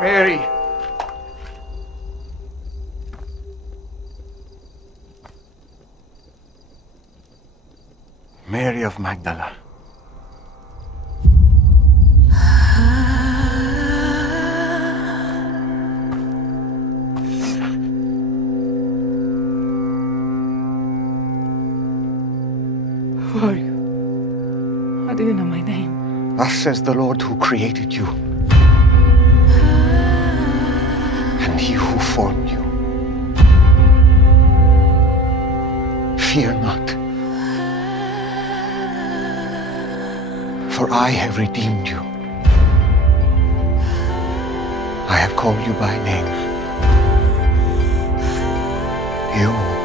Mary. Mary of Magdala. Who are you? How do you know my name? Thus says the Lord who created you, and he who formed you. Fear not, for I have redeemed you. I have called you by name. You